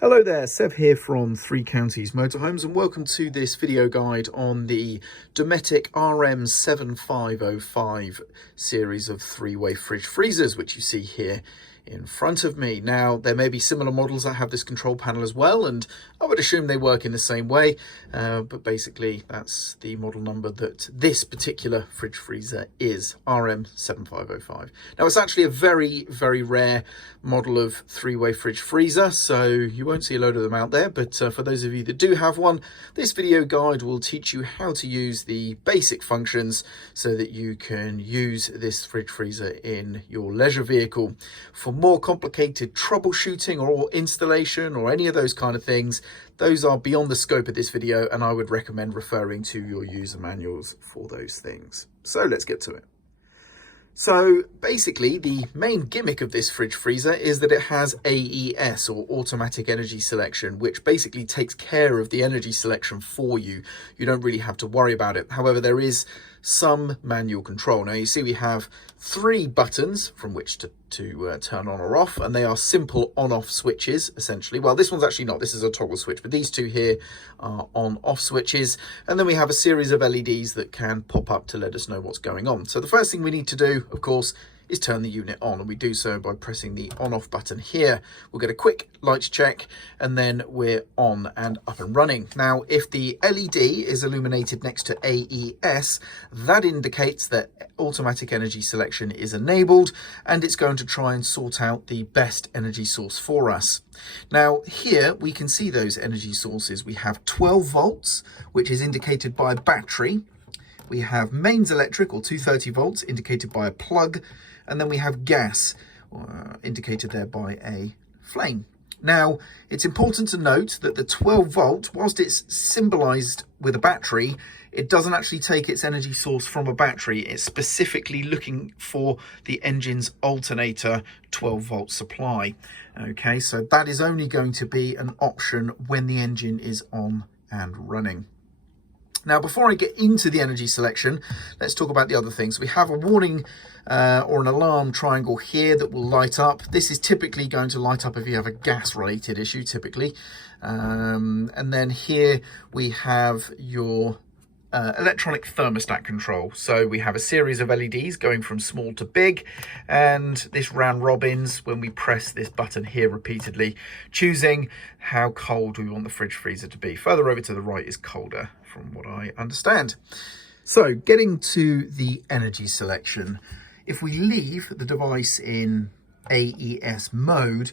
Hello there, Seb here from Three Counties Motorhomes, and welcome to this video guide on the Dometic RM 7505 series of three-way fridge freezers, which you see here in front of me. Now, there may be similar models that have this control panel as well, and I would assume they work in the same way, but basically that's the model number that this particular fridge freezer is, RM 7505. Now, it's actually a very, very rare model of three-way fridge freezer, so you won't see a load of them out there, but for those of you that do have one, this video guide will teach you how to use the basic functions so that you can use this fridge freezer in your leisure vehicle. For more complicated troubleshooting or installation or any of those kind of things, those are beyond the scope of this video, and I would recommend referring to your user manuals for those things. So let's get to it. So basically, the main gimmick of this fridge freezer is that it has AES, or automatic energy selection, which basically takes care of the energy selection for you. You don't really have to worry about it. However, there is some manual control. Now you see we have three buttons from which to turn on or off, and they are simple on-off switches essentially. Well, this one's actually not, this is a toggle switch, but these two here are on-off switches, and then we have a series of LEDs that can pop up to let us know what's going on. So the first thing we need to do, of course, is turn the unit on, and we do so by pressing the on-off button here. We'll get a quick lights check, and then we're on and up and running. Now, if the LED is illuminated next to AES, that indicates that automatic energy selection is enabled, and it's going to try and sort out the best energy source for us. Now, here we can see those energy sources. We have 12 volts, which is indicated by a battery. We have mains electric, or 230 volts, indicated by a plug, and then we have gas, indicated there by a flame. Now, it's important to note that the 12 volt, whilst it's symbolized with a battery, it doesn't actually take its energy source from a battery. It's specifically looking for the engine's alternator 12 volt supply. Okay, so that is only going to be an option when the engine is on and running. Now, before I get into the energy selection, let's talk about the other things. We have a warning or an alarm triangle here that will light up. This is typically going to light up if you have a gas-related issue, typically. And then here we have your electronic thermostat control. So we have a series of LEDs going from small to big, and this round robins when we press this button here repeatedly, choosing how cold we want the fridge freezer to be. Further over to the right is colder, from what I understand. So getting to the energy selection, if we leave the device in AES mode,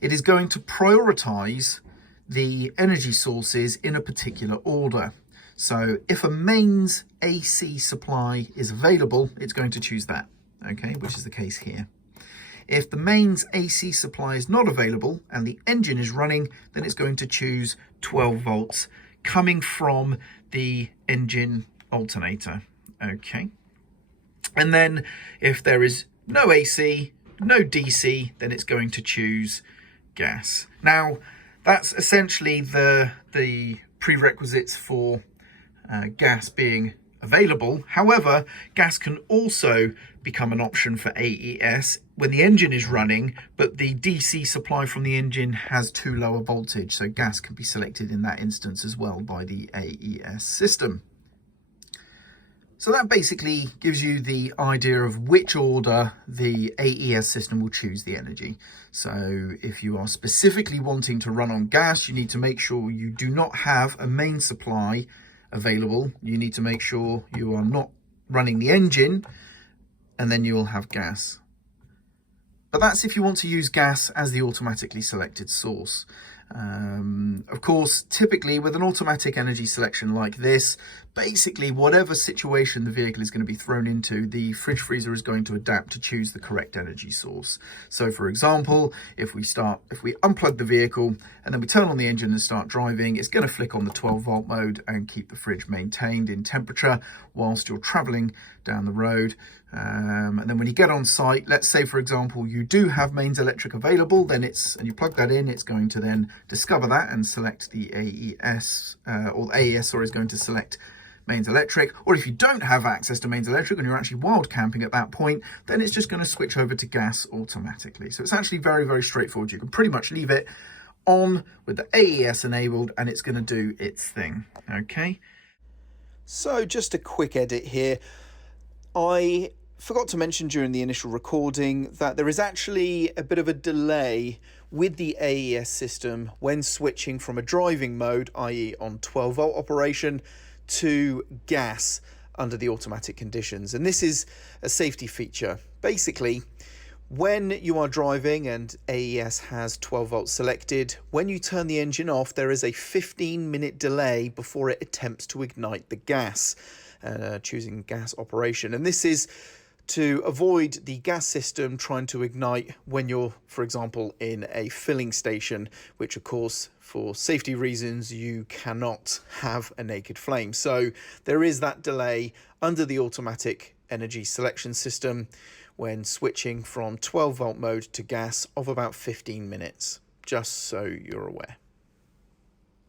it is going to prioritize the energy sources in a particular order. So if a mains AC supply is available, it's going to choose that, okay, which is the case here. If the mains AC supply is not available and the engine is running, then it's going to choose 12 volts coming from the engine alternator, okay. And then if there is no AC, no DC, then it's going to choose gas. Now, that's essentially the prerequisites for gas being available. However, gas can also become an option for AES when the engine is running, but the DC supply from the engine has too low a voltage, so gas can be selected in that instance as well by the AES system. So that basically gives you the idea of which order the AES system will choose the energy. So if you are specifically wanting to run on gas, you need to make sure you do not have a main supply available. You need to make sure you are not running the engine, and then you will have gas. But that's if you want to use gas as the automatically selected source. Of course, typically with an automatic energy selection like this, basically whatever situation the vehicle is going to be thrown into, the fridge freezer is going to adapt to choose the correct energy source. So for example, if we unplug the vehicle and then we turn on the engine and start driving, it's going to flick on the 12 volt mode and keep the fridge maintained in temperature whilst you're traveling down the road. And then when you get on site, let's say for example you do have mains electric available, and you plug that in, it's going to then discover that and select the AES, or AES is going to select mains electric. Or if you don't have access to mains electric and you're actually wild camping at that point, then it's just going to switch over to gas automatically. So it's actually very, very straightforward. You can pretty much leave it on with the AES enabled, and it's going to do its thing. Okay. So just a quick edit here. I forgot to mention during the initial recording that there is actually a bit of a delay with the AES system when switching from a driving mode, i.e. on 12-volt operation, to gas under the automatic conditions. And this is a safety feature. Basically, when you are driving and AES has 12 volts selected, when you turn the engine off, there is a 15-minute delay before it attempts to ignite the gas, choosing gas operation. And this is to avoid the gas system trying to ignite when you're, for example, in a filling station, which of course, for safety reasons, you cannot have a naked flame. So there is that delay under the automatic energy selection system when switching from 12-volt mode to gas of about 15 minutes, just so you're aware.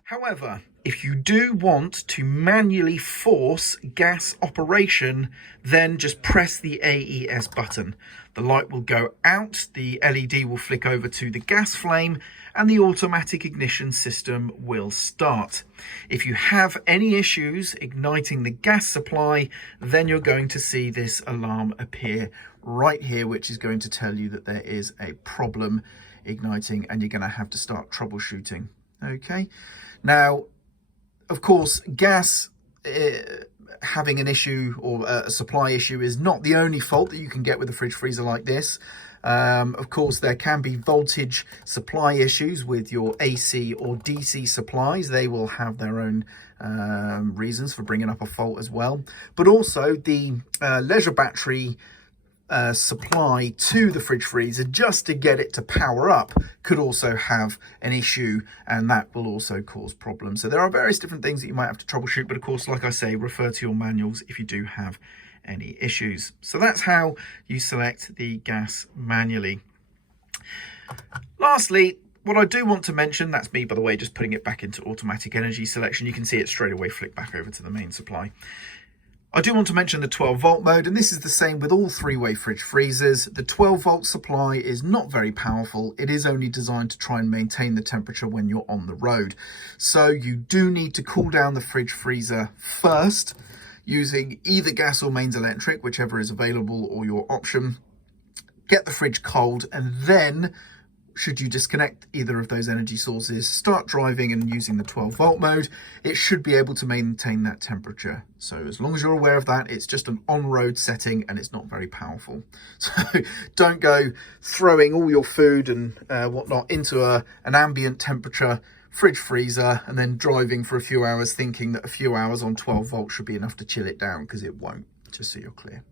However, if you do want to manually force gas operation, then just press the AES button. The light will go out, the LED will flick over to the gas flame, and the automatic ignition system will start. If you have any issues igniting the gas supply, then you're going to see this alarm appear right here, which is going to tell you that there is a problem igniting and you're going to have to start troubleshooting. Okay, now of course gas having an issue or a supply issue is not the only fault that you can get with a fridge freezer like this. Of course, there can be voltage supply issues with your AC or DC supplies. They will have their own reasons for bringing up a fault as well. But also the leisure battery supply to the fridge freezer just to get it to power up could also have an issue, and that will also cause problems. So there are various different things that you might have to troubleshoot, but of course, like I say, refer to your manuals if you do have any issues. So that's how you select the gas manually. Lastly, what I do want to mention, that's me by the way, just putting it back into automatic energy selection. You can see it straight away flick back over to the main supply. I do want to mention the 12-volt mode, and this is the same with all three-way fridge freezers. The 12-volt supply is not very powerful. It is only designed to try and maintain the temperature when you're on the road. So you do need to cool down the fridge freezer first using either gas or mains electric, whichever is available or your option. Get the fridge cold, and then should you disconnect either of those energy sources, start driving and using the 12-volt mode, it should be able to maintain that temperature. So as long as you're aware of that, it's just an on-road setting and it's not very powerful. So don't go throwing all your food and whatnot into an ambient temperature fridge freezer and then driving for a few hours thinking that a few hours on 12 volts should be enough to chill it down, because it won't, just so you're clear.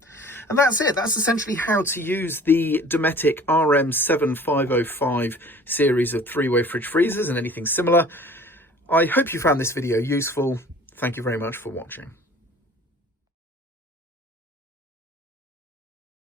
And that's it. That's essentially how to use the Dometic RM 7505 series of three-way fridge freezers and anything similar. I hope you found this video useful. Thank you very much for watching.